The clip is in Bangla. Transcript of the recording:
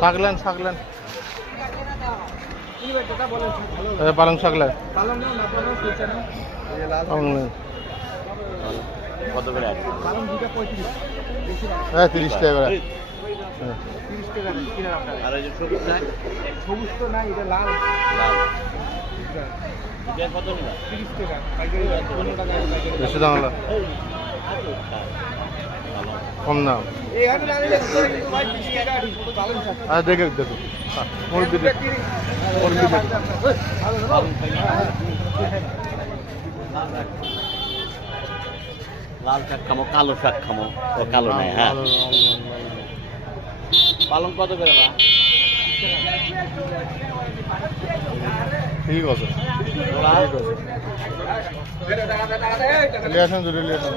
শাকলেন শাকলেন পালং শাকলেন কত করে আছে? 30 টাকা করে। আর এই যে সবুজ নাই? সবুজ তো নাই, এটা লাল। লাল। এটা কত নিবা? 30 টাকা পাইকারি, 15 টাকা পাইকারি। বেশি দাম হলো, কম দাম। এখানে না নিলে কিন্তু ভাই 20 টাকা পালং শাক। আর দেখে দেখো মুরগি দেখো, মুরগি দেখো। লাল শাক খামো, কালো শাক খামো। ও কালো নাই, হ্যাঁ। পালং কত করে বা? ঠিক আছে, ওরা লিয়ে আসেন, দুটো লিয়ে আসেন।